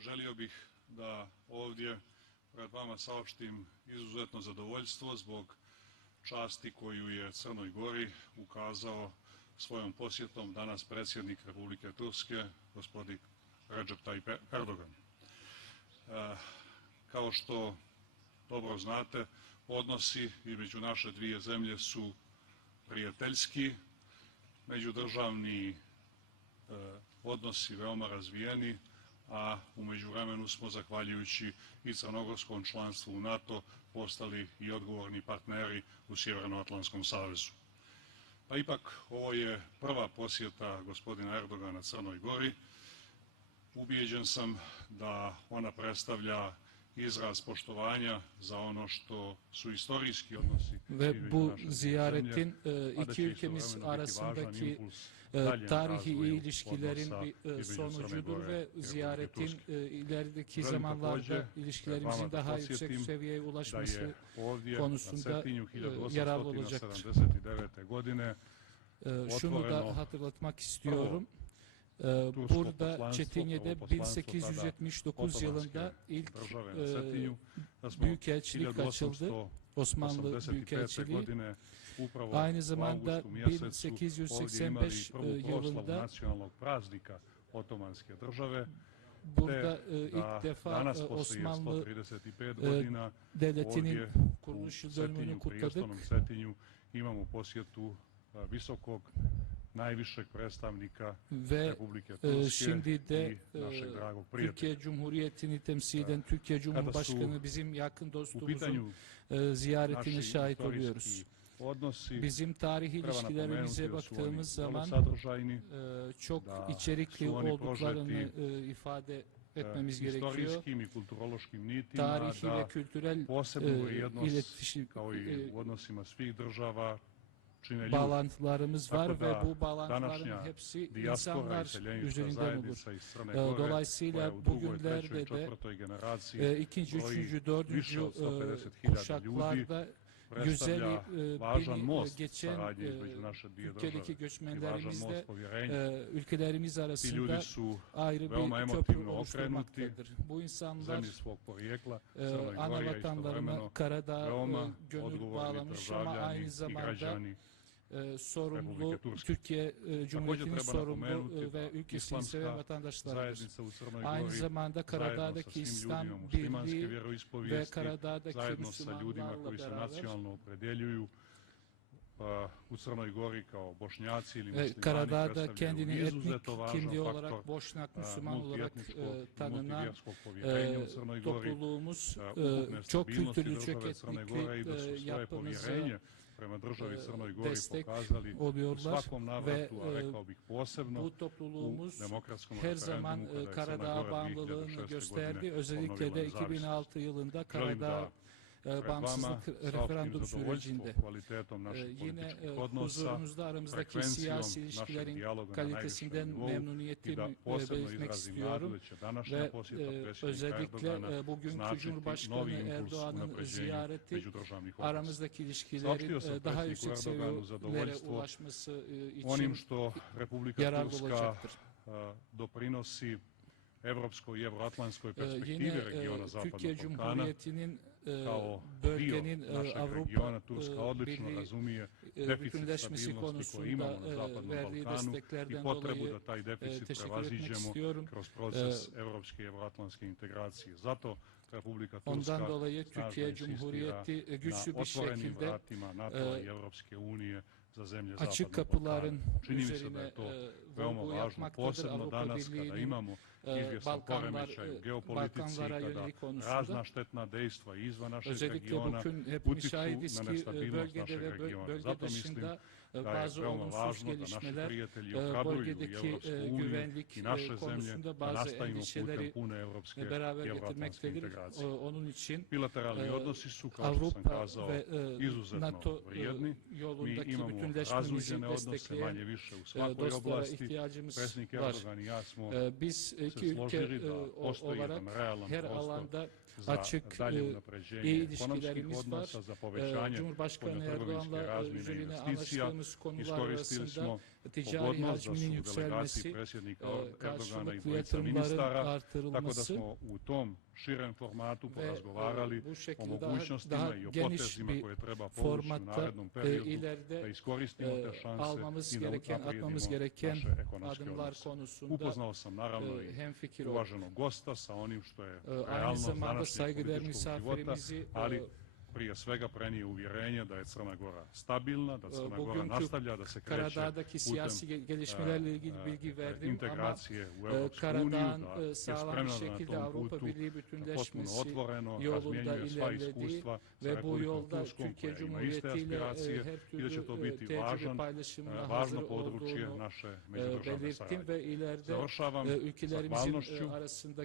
želio bih da ovdje pred vama saopštim izuzetno zadovoljstvo zbog časti koju je Crnoj Gori ukazao svojom posjetom danas predsjednik Republike Turske, gospodin Recep Tayyip e- Erdogan. E, Kao što dobro znate, odnosi između naše dvije zemlje su prijateljski, međudržavni e, odnosi veoma razvijeni, a u međuvremenu smo, zahvaljujući i crnogorskom članstvu u NATO, postali i odgovorni partneri u Sjevernoatlantskom savezu. Pa ipak ovo je prva posjeta gospodina Erdogana Crnoj Gori. Ubijeđen sam da ona predstavlja izraz poštovanja za ono što su istorijski odnosi Ve bu ziyaretin zemlje, e, iki ülkemiz arasındaki e, tarihi ilişkilerin bir sonucudur ve ziyaretin ilerideki zamanlarda ilişkilerimizin da daha yüksek seviyeye ulaşması konusunda e, yararlı olacaktır. 1879. godine Şunu da hatırlatmak istiyorum. burada Çetin'e de bilsek izücret Miştok yılında ilk büyükelçilik açıldı. Osmanlı Büyükelçiliği. Aynı zamanda 1885 yılında Burada e, ilk defa e, Osmanlı e, devletinin kuruluş yıl dönümünü kutladık. Imamo posjetu visokog najvišeg predstavnika ve Republike e, Turske şimdi de i našeg e, dragog prijatelja. Türkiye Cumhuriyeti'ni temsil eden Türkiye Cumhurbaşkanı bizim yakın dostumuzun e, ziyaretine şahit oluyoruz. odnosi, Bizim tarihi ilişkilerimize baktığımız zaman e, çok da içerikli olduklarını e, ifade e, etmemiz gerekiyor. nitima, Tarihi ve kültürel e, iletişim kao i e, u odnosima svih država. Bağlantılarımız var ve bu bağlantıların hepsi insanlar üzerinden olur. E, koja Dolayısıyla bugünlerde de e, ikinci, üçüncü, dördüncü od 150.000 e, kuşaklarda predstavlja güzel e, beni, geçen ülkedeki göçmenlerimizle ülkelerimiz arasında ayrı bir köprü oluşturmaktadır. Bu insanlar ana vatanlarına Karadağ gönül bağlamış ama aynı zamanda sorumlu Republike Turske. Türkiye e, Cumhuriyeti'nin sorumlu e, ve ülkesini seven Crnoj Aynı zamanda Karadağ'daki İslam Birliği ve Karadağ'daki Müslümanlarla beraber u Crnoj Gori kao bošnjaci ili e, muslimani Karadağ'da kendini etnik kimliği olarak Boşnak Müslüman olarak tanınan topluluğumuz çok kültürlü, çok etnikli Gore e, destek oluyorlar ve bu topluluğumuz her zaman Karadağ bağımlılığını 2006. gösterdi. Özellikle de obnovila nezavisnost. 2006 yılında Karadağ e, vama bağımsızlık referandum sürecinde e, yine e, odnosa, huzurunuzda aramızdaki siyasi ilişkilerin kalitesinden najvišem nivou memnuniyeti i da e, belirtmek istiyorum. Ve özellikle bugünkü Cumhurbaşkanı Erdoğan'ın ziyareti aramızdaki ilişkilerin daha yüksek seviyelere ulaşması için yararlı olacaktır. doprinosi evropskoj i evroatlantskoj perspektive regiona Zapadnog Balkana kao dio našeg regiona Turska odlično razumije deficit stabilnosti koji imamo na Zapadnom Balkanu i potrebu da taj deficit prevaziđemo kroz proces evropske i euroatlantske integracije. Zato Republika Turska snažno insistira na otvorenim vratima NATO i Evropske unije za zemlje zapadnog Balkana. Čini mi se da je to veoma važno, posebno danas kada imamo izvjesno poremećaj u geopolitici, kada razna štetna dejstva izvan našeg regiona utiču na nestabilnost našeg regiona. Zato mislim bazu da je veoma važno da naši prijatelji e, ohrabruju Evropsku e, uniju i e, naše zemlje da nastavimo putem pune evropske i evroatlanske integracije. Bilaterali odnosi su, kao što sam kazao, izuzetno vrijedni. Mi dakle, imamo razluđene odnose manje više u svakoj oblasti. Predsjednik Erdogan i ja smo se složili da postoji jedan realan prostor açık e, ilişkilerimiz var. E, Cumhurbaşkanı Erdoğan'la üzerine konuşacağımız konular arasında pogodnost u delegaciji Čermesi, Erdogana i dvojica ministara, tako da smo u tom širem formatu porazgovarali o mogućnostima i o potezima koje treba povući u narednom periodu da iskoristimo te šanse i da naprijedimo naše ekonomske odnose. Upoznao sam naravno i uvaženog gosta sa onim što je realno današnje političkog života, ali prije svega prenije uvjerenje da je Crna Gora stabilna, da Crna Gora nastavlja, da se kreće putem integracije u Europsku uniju, da je spremna na tom putu potpuno otvoreno, razmijenjuje sva iskustva sa Republikom Turskom koja ima iste aspiracije i da će to biti važan, e, važno područje naše međudržavne saradnje. Završavam zahvalnošću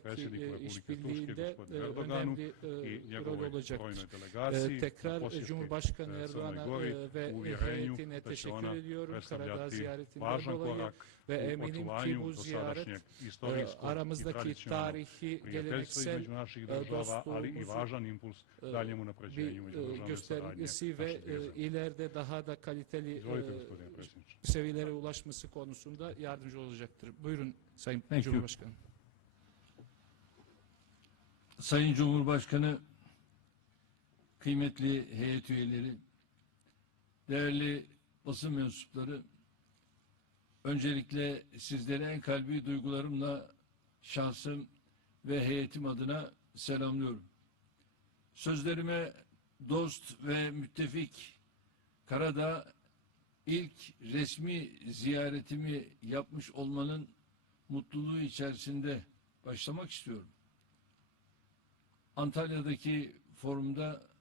predsjedniku Republike Turske, gospodinu Erdoganu i njegovoj brojnoj delegaciji. Tekrar Cumhurbaşkanı Erdoğan'a e, ve heyetine teşekkür ediyorum Karadağ ziyaretinden dolayı ve eminim ki bu ziyaret e, aramızdaki tarihi, geleneksel e, dostluğumuzu, e, bir e, göstergesi ve e, ileride daha da kaliteli e, seviyelere ulaşması konusunda yardımcı olacaktır. Buyurun Sayın. Cumhurbaşkanı. Sayın Cumhurbaşkanı, kıymetli heyet üyeleri, değerli basın mensupları, öncelikle sizlere en kalbi duygularımla şahsım ve heyetim adına selamlıyorum. Sözlerime dost ve müttefik Karadağ ilk resmi ziyaretimi yapmış olmanın mutluluğu içerisinde başlamak istiyorum. Antalya'daki forumda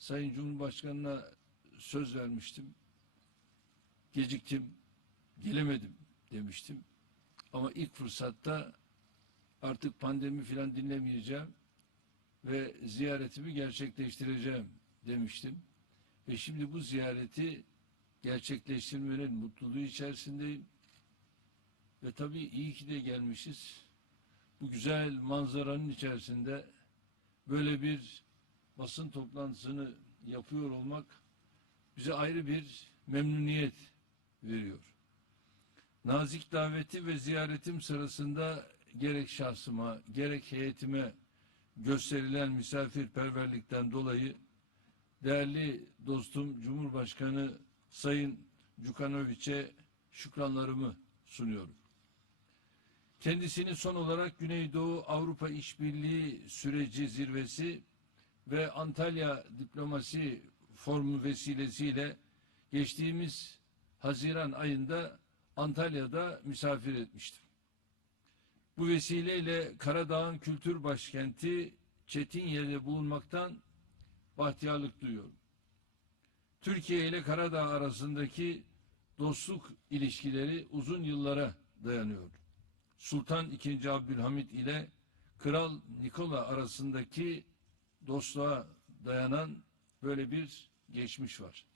Sayın Cumhurbaşkanı'na söz vermiştim. Geciktim, gelemedim demiştim. Ama ilk fırsatta artık pandemi filan dinlemeyeceğim ve ziyaretimi gerçekleştireceğim demiştim. Ve şimdi bu ziyareti gerçekleştirmenin mutluluğu içerisindeyim. Ve tabii iyi ki de gelmişiz. Bu güzel manzaranın içerisinde böyle bir basın toplantısını yapıyor olmak bize ayrı bir memnuniyet veriyor. Nazik daveti ve ziyaretim sırasında gerek şahsıma gerek heyetime gösterilen misafirperverlikten dolayı değerli dostum Cumhurbaşkanı Sayın Cukanoviç'e şükranlarımı sunuyorum. Kendisini son olarak Güneydoğu Avrupa İşbirliği süreci zirvesi ve Antalya Diplomasi Forumu vesilesiyle geçtiğimiz Haziran ayında Antalya'da misafir etmiştim. Bu vesileyle Karadağ'ın kültür başkenti Çetinye'de bulunmaktan bahtiyarlık duyuyorum. Türkiye ile Karadağ arasındaki dostluk ilişkileri uzun yıllara dayanıyor. Sultan II. Abdülhamit ile Kral Nikola arasındaki dostluğa dayanan böyle bir geçmiş var.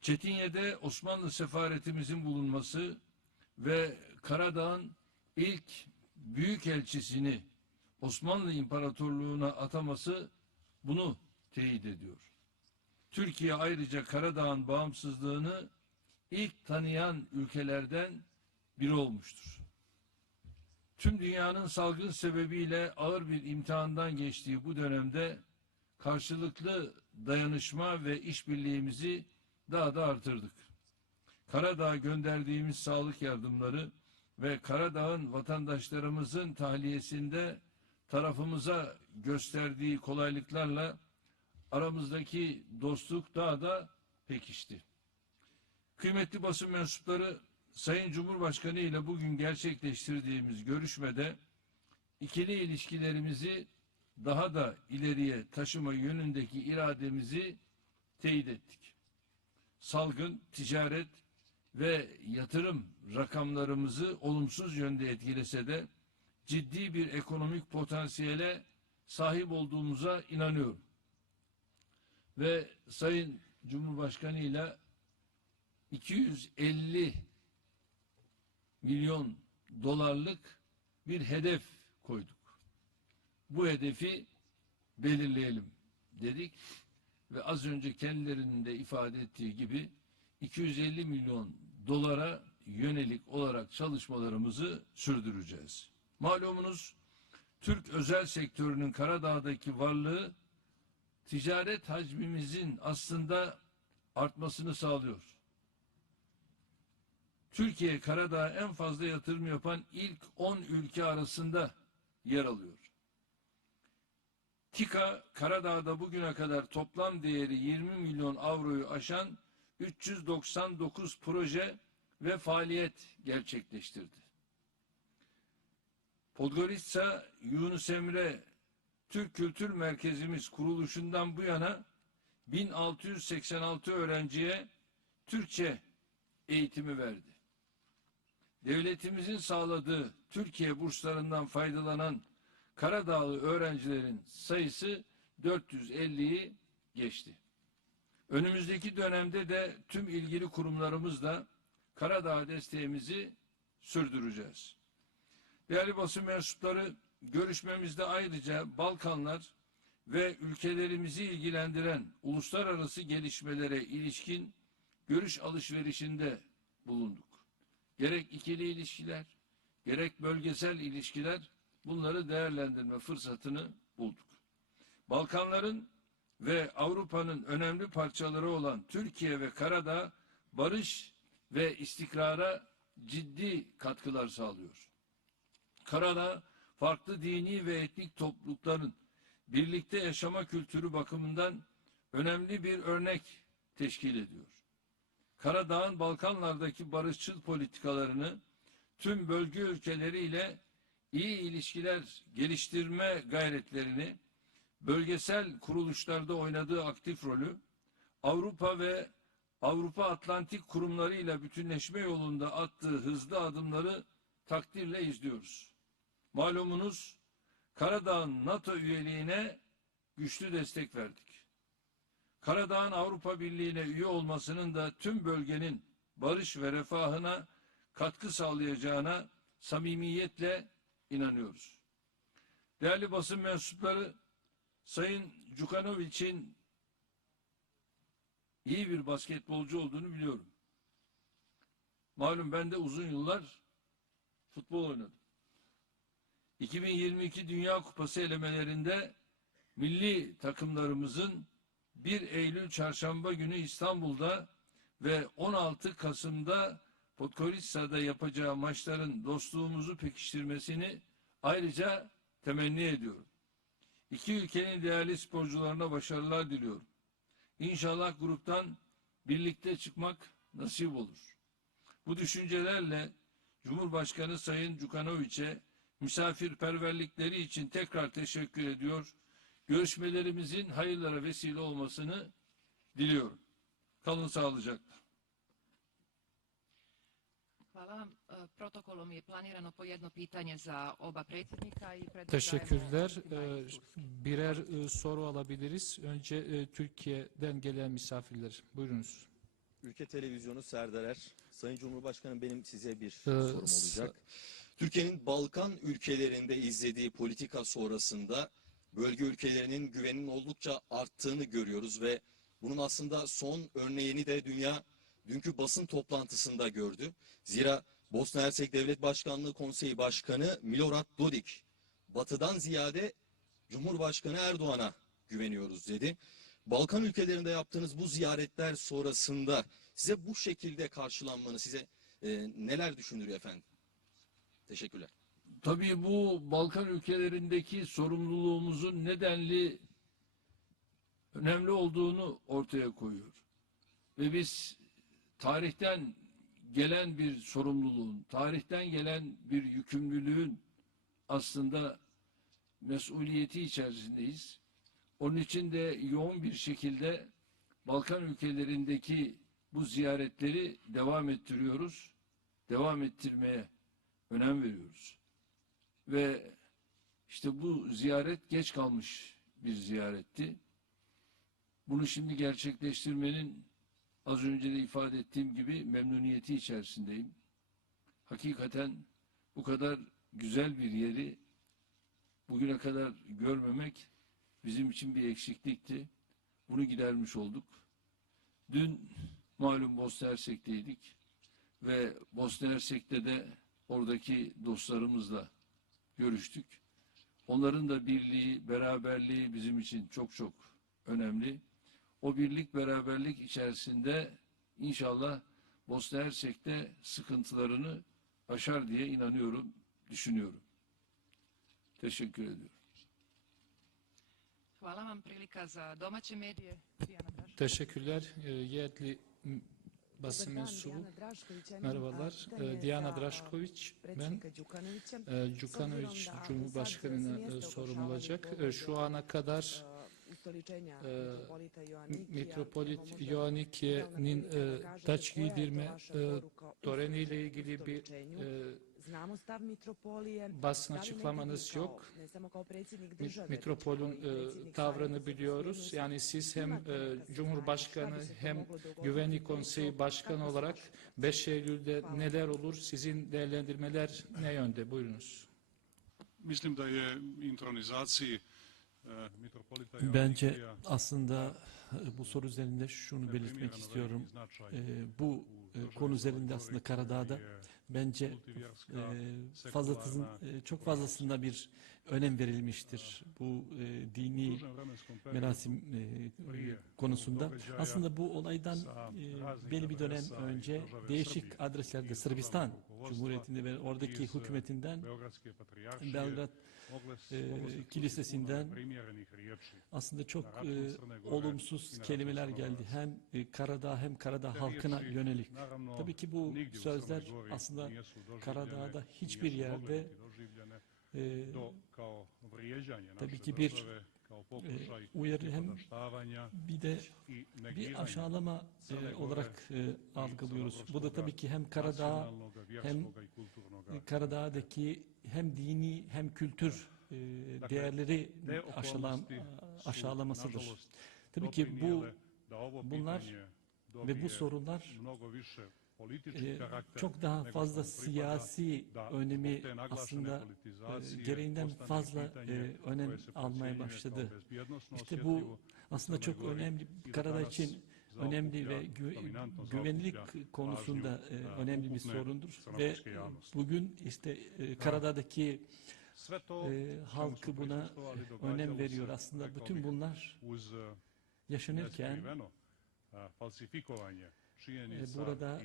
Çetinye'de Osmanlı sefaretimizin bulunması ve Karadağ'ın ilk büyükelçisini Osmanlı İmparatorluğu'na ataması bunu teyit ediyor. Türkiye ayrıca Karadağ'ın bağımsızlığını ilk tanıyan ülkelerden biri olmuştur. Tüm dünyanın salgın sebebiyle ağır bir imtihandan geçtiği bu dönemde karşılıklı dayanışma ve işbirliğimizi daha da artırdık. Karadağ'a gönderdiğimiz sağlık yardımları ve Karadağ'ın vatandaşlarımızın tahliyesinde tarafımıza gösterdiği kolaylıklarla aramızdaki dostluk daha da pekişti. Kıymetli basın mensupları Sayın Cumhurbaşkanı ile bugün gerçekleştirdiğimiz görüşmede ikili ilişkilerimizi daha da ileriye taşıma yönündeki irademizi teyit ettik. Salgın, ticaret ve yatırım rakamlarımızı olumsuz yönde etkilese de ciddi bir ekonomik potansiyele sahip olduğumuza inanıyorum. Ve Sayın Cumhurbaşkanı ile 250 milyon dolarlık bir hedef koyduk. Bu hedefi belirleyelim dedik ve az önce kendilerinin de ifade ettiği gibi 250 milyon dolara yönelik olarak çalışmalarımızı sürdüreceğiz. Malumunuz Türk özel sektörünün Karadağ'daki varlığı ticaret hacmimizin aslında artmasını sağlıyor. Türkiye Karadağ'a en fazla yatırım yapan ilk 10 ülke arasında yer alıyor. TİKA Karadağ'da bugüne kadar toplam değeri 20 milyon avroyu aşan 399 proje ve faaliyet gerçekleştirdi. Podgorica Yunus Emre Türk Kültür Merkezimiz kuruluşundan bu yana 1686 öğrenciye Türkçe eğitimi verdi. Devletimizin sağladığı Türkiye burslarından faydalanan Karadağlı öğrencilerin sayısı 450'yi geçti. Önümüzdeki dönemde de tüm ilgili kurumlarımızla Karadağ desteğimizi sürdüreceğiz. Değerli basın mensupları görüşmemizde ayrıca Balkanlar ve ülkelerimizi ilgilendiren uluslararası gelişmelere ilişkin görüş alışverişinde bulunduk. Gerek ikili ilişkiler, gerek bölgesel ilişkiler bunları değerlendirme fırsatını bulduk. Balkanların ve Avrupa'nın önemli parçaları olan Türkiye ve Karadağ barış ve istikrara ciddi katkılar sağlıyor. Karadağ farklı dini ve etnik toplulukların birlikte yaşama kültürü bakımından önemli bir örnek teşkil ediyor. Karadağ'ın Balkanlardaki barışçıl politikalarını tüm bölge ülkeleriyle iyi ilişkiler geliştirme gayretlerini, bölgesel kuruluşlarda oynadığı aktif rolü, Avrupa ve Avrupa Atlantik kurumlarıyla bütünleşme yolunda attığı hızlı adımları takdirle izliyoruz. Malumunuz Karadağ'ın NATO üyeliğine güçlü destek verdik. Karadağ'ın Avrupa Birliği'ne üye olmasının da tüm bölgenin barış ve refahına katkı sağlayacağına samimiyetle inanıyoruz. Değerli basın mensupları, Sayın Cukanovic'in iyi bir basketbolcu olduğunu biliyorum. Malum ben de uzun yıllar futbol oynadım. 2022 Dünya Kupası elemelerinde milli takımlarımızın 1 Eylül çarşamba günü İstanbul'da ve 16 Kasım'da Podgorica'da yapacağı maçların dostluğumuzu pekiştirmesini ayrıca temenni ediyorum. İki ülkenin değerli sporcularına başarılar diliyorum. İnşallah gruptan birlikte çıkmak nasip olur. Bu düşüncelerle Cumhurbaşkanı Sayın Cukanovic'e misafirperverlikleri için tekrar teşekkür ediyor. Görüşmelerimizin hayırlara vesile olmasını diliyorum. Kalın sağlıcakla. Hvala. E, Protokolom je planirano po jedno pitanje za oba predsjednika i Teşekkürler. Turski. birer e, soru alabiliriz. Önce e, Türkiye'den gelen misafirler. Buyurunuz. Ülke Televizyonu Serdar Er. Sayın Cumhurbaşkanım benim size bir sorum olacak. Türkiye'nin Balkan ülkelerinde izlediği politika sonrasında bölge ülkelerinin güveninin oldukça arttığını görüyoruz ve bunun aslında son örneğini de dünya dünkü basın toplantısında gördü. Zira Bosna Hersek Devlet Başkanlığı Konseyi Başkanı Milorad Dodik batıdan ziyade Cumhurbaşkanı Erdoğan'a güveniyoruz dedi. Balkan ülkelerinde yaptığınız bu ziyaretler sonrasında size bu şekilde karşılanmanı size e, neler düşündürüyor efendim? Teşekkürler. Tabii bu Balkan ülkelerindeki sorumluluğumuzun nedenli önemli olduğunu ortaya koyuyor. Ve biz tarihten gelen bir sorumluluğun, tarihten gelen bir yükümlülüğün aslında mesuliyeti içerisindeyiz. Onun için de yoğun bir şekilde Balkan ülkelerindeki bu ziyaretleri devam ettiriyoruz. Devam ettirmeye önem veriyoruz. Ve işte bu ziyaret geç kalmış bir ziyaretti. Bunu şimdi gerçekleştirmenin az önce de ifade ettiğim gibi memnuniyeti içerisindeyim. Hakikaten bu kadar güzel bir yeri bugüne kadar görmemek bizim için bir eksiklikti. Bunu gidermiş olduk. Dün Malum Bosna Hersek'teydik ve Bosna Hersek'te de oradaki dostlarımızla görüştük. Onların da birliği, beraberliği bizim için çok çok önemli. O birlik, beraberlik içerisinde inşallah Bosna Hersek'te sıkıntılarını aşar diye inanıyorum, düşünüyorum. Teşekkür ediyorum. Hvala vam. Prilika za domaće medije. Teşekkürler. E, Yerli basın mensubu. Merhabalar. E, Diana Drašković. Ben e, Đukanović Cumhurbaşkanı'na e, sorum olacak. E, Şu ana kadar e, Mitropolit Ioanniki'nin e, taç giydirme e, töreniyle ilgili bir e, basın açıklamanız yok. Mitropol'ün e, tavrını biliyoruz. Yani siz hem e, Cumhurbaşkanı hem Güvenlik Konseyi Başkanı olarak 5 Eylül'de neler olur? Sizin değerlendirmeler ne yönde? Buyurunuz. Mislim da je intronizaciji e, Bence aslında e, bu soru üzerinde şunu belirtmek istiyorum. E, bu konu üzerinde aslında Karadağ'da bence e, fazlasın, e, çok fazlasında bir önem verilmiştir bu e, dini merasim e, konusunda. Aslında bu olaydan e, belli bir dönem önce değişik adreslerde Sırbistan Cumhuriyeti'nde ve oradaki hükümetinden Belgrad e, kilisesinden aslında çok e, olumsuz kelimeler geldi. Hem e, Karadağ hem Karadağ halkına yönelik. Tabii ki bu sözler aslında Karadağ'da hiçbir yerde e, tabii ki bir, pokušaj uyarı hem bir de bir aşağılama e, olarak e, algılıyoruz. Bu da tabii ki hem Karadağ, kulturnoga e, Karadağ'daki hem dini hem kültür e, değerleri aşağılamasıdır. Tabii ki bu bunlar ve bu sorunlar e, karakter çok daha fazla siyasi önemi aslında e, gereğinden fazla e, önem almaya başladı. İşte bu aslında çok önemli için önemli ve gü- güvenlik konusunda e, önemli bir sorundur ve bugün işte e, Karadağ'daki e, halkı buna önem veriyor. Aslında bütün bunlar yaşanırken burada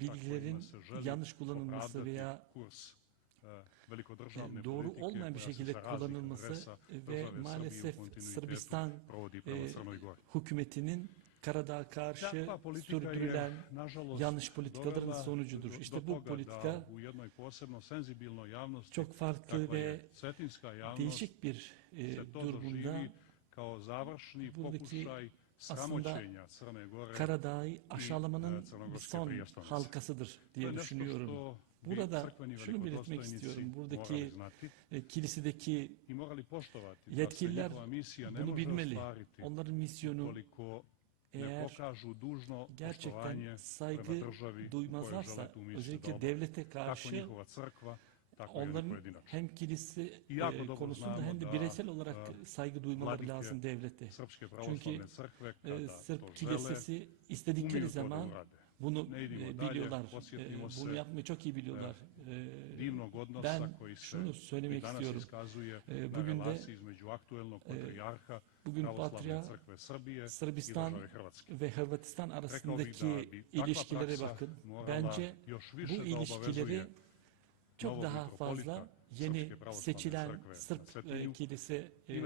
bilgilerin yanlış kullanılması veya kurs e, doğru olmayan bir şekilde kullanılması ve maalesef Sırbistan e, hükümetinin Karadağ karşı sürdürülen yanlış politikaların sonucudur. İşte bu politika çok farklı ve değişik bir e, durumda buradaki Gore. Karadağ'ı e, aşağılamanın bir crnogorske son halkasıdır diye düşünüyorum. Burada şunu belirtmek istiyorum. Buradaki e, kilisedeki yetkililer bunu bilmeli. Onların misyonu eğer gerçekten saygı duymazlarsa özellikle devlete karşı onların hem kilise I jako e, konusunda hem de bireysel olarak e, saygı duymaları lazım pravoslavne crkve E, Sırp kilisesi istedikleri zaman bunu e, biliyorlar. E, bunu yapmayı çok iyi biliyorlar. E, ben şunu söylemek istiyorum. E, bugün de patrijarha bugün i Sırbistan ve Hırvatistan arasındaki ilişkilere bakın. Bence bu ilişkileri çok daha fazla yeni seçilen Sırp e, kilise e,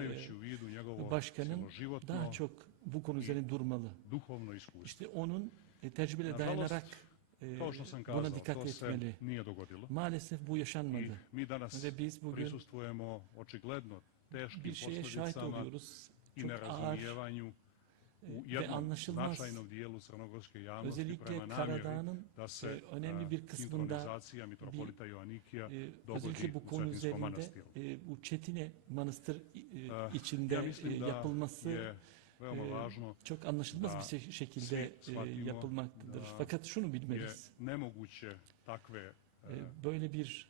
başkanın daha çok bu konu üzerine durmalı. İşte onun e, tecrübele dayanarak e, buna dikkat etmeli. Maalesef bu yaşanmadı. Ve biz bugün bir şeye şahit oluyoruz. Çok ağır ve anlaşılmaz. Özellikle Karadağ'ın e, önemli a, bir kısmında Joannikija e, özellikle bu konu üzerinde e, bu Çetine Manastır e, Ah, içinde e, yapılması e, çok anlaşılmaz bir şekilde e, yapılmaktadır. Fakat şunu bilmeliyiz. e, E, böyle bir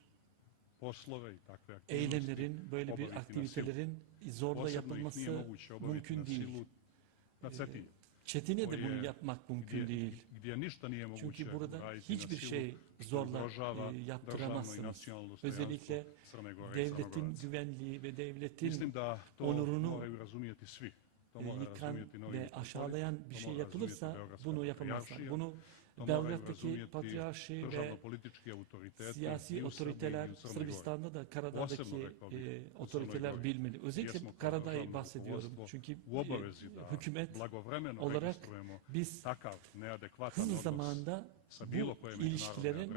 poslove i takve aktivnosti eylemlerin, böyle bir aktivitelerin zorla yapılması mümkün değil. Na Cetinju. Çetin'e de bunu yapmak mümkün değil. Çünkü burada hiçbir şey zorla e, yaptıramazsınız. Özellikle Devletin güvenliği ve devletin onurunu, e, yıkan ve aşağılayan bir şey yapılırsa bunu yapamazlar. Bunu Belgrad'daki patrijarši ve siyasi otoriteler. Sırbistan'da da Karadağ'daki e, otoriteler bilmeli. Özellikle Karadağ'ı bahsediyorum. Çünkü e, hükümet olarak biz hızlı zamanda bu ilişkilerin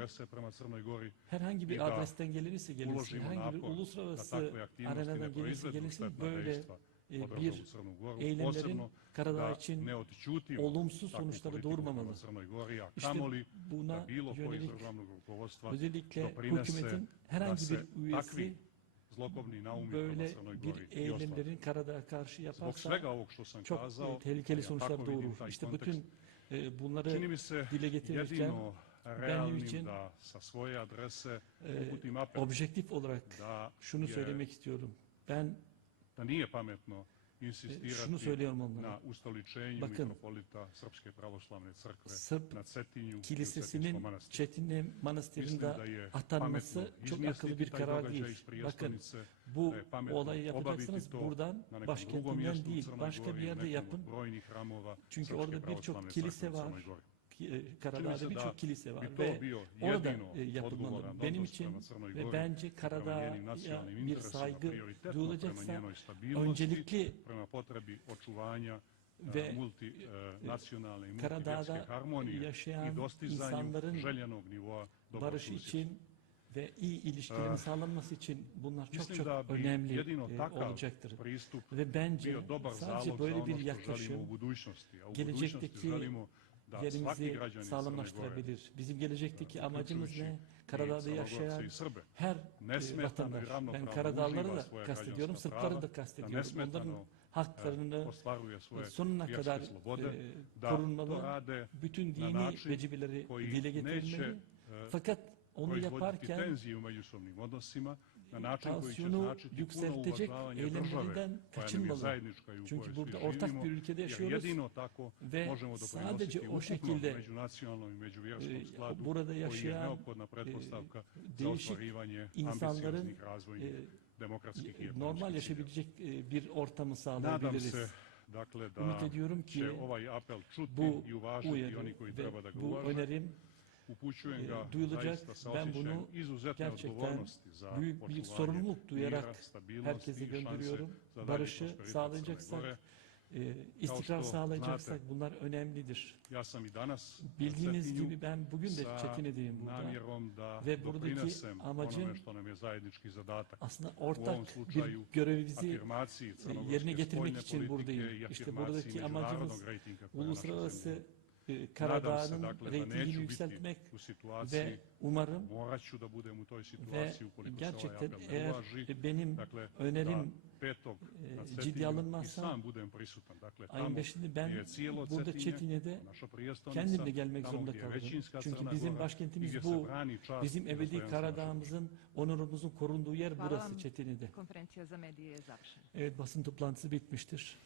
herhangi bir adresten gelirse uložimo herhangi bir uluslararası arenadan gelirse štetna böyle e, bir eylemlerin Karadağ da için olumsuz sonuçları doğurmamalı. İşte buna yönelik özellikle hükümetin herhangi bir üyesi böyle bir eylemlerin Karadağ'a karşı yaparsa çok e, tehlikeli sonuçlar doğurur. İşte bütün e, bunları dile getirirken realnim için, e, objektif olarak şunu söylemek istiyorum. Ben da nije pametno e, insistirati şunu söylüyorum onlara. na ustoličenju Bakın, mitropolita Srpske pravoslavne crkve Sırp na Cetinju Kilisesi'nin manastiru. Çetinli Manastırı'nda atanması çok akıllı bir karar değil. Bakın bu olayı yapacaksınız buradan başkentinden değil başka bir yerde yapın. Çünkü orada birçok kilise var. E, Karadağ'da birçok kilise var ve orada e, yapılmalı. Benim için ve bence Karadağ'a bir saygı duyulacaksa öncelikli Ve, e, i Karadağ'da yaşayan insanların barış için ve iyi ilişkilerin sağlanması için bunlar çok çok önemli olacaktır. Ve bence sadece böyle bir yaklaşım gelecekteki yerimizi sağlamlaştırabilir. Bizim gelecekteki amacımız ne? Karadağ'da yaşayan her e, vatandaş, ben uživa da kastediyorum, Sırpları da kastediyorum. Onların haklarını sonuna kadar e, korunmalı, bütün dini vecibeleri dile getirilmeli. e, Fakat onu yaparken tansiyonu yükseltecek je kaçınmalı. Çünkü burada ortak bir ülkede yaşıyoruz ve sadece o şekilde e, burada yaşayan za değişik insanların e, i normal yaşayabilecek e, bir ortamı sağlayabiliriz. dakle Umut da ediyorum ki ovaj apel čuti bu i uvažiti uyarı oni koji ve treba da ga bu önerim e, duyulacak. Ben bunu gerçekten büyük bir sorumluluk duyarak herkese gönderiyorum. Barışı sağlayacaksak, e, istikrar sağlayacaksak bunlar önemlidir. Bildiğiniz gibi ben bugün de sa Çetin'edeyim burada. Ve buradaki amacım. Aslında ortak bir görevimizi yerine getirmek için buradayım. İşte buradaki amacımız uluslararası e, se Karadağ'ın reytingini yükseltmek ve umarım ve gerçekten eğer e, benim önerim e, ciddi alınmazsa ayın tamo 5'inde ben burada prijestolnica, kendim de gelmek zorunda kalırım. Çünkü bizim başkentimiz bu. Bizim ebedi Karadağ'ımızın, onurumuzun korunduğu yer burası završena. Evet basın toplantısı bitmiştir.